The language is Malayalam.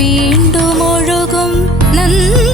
വീണ്ടും ഒഴുകും നന്ദി.